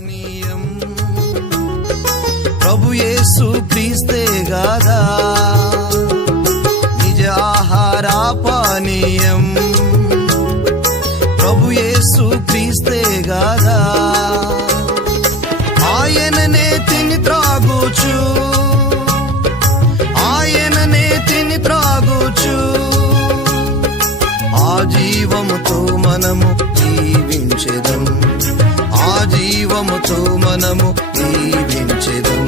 పానీయం ప్రభు యేసు క్రీస్తే గాదా నిజ ఆహార పానీయం ప్రభు యేసు క్రీస్తే గాదా ఆయననే తిని త్రాగుచు ఆయననే తిని త్రాగుచు ఆ జీవముతో మనము జీవించెదం ఆ జీవముతో మనము జీవించెదం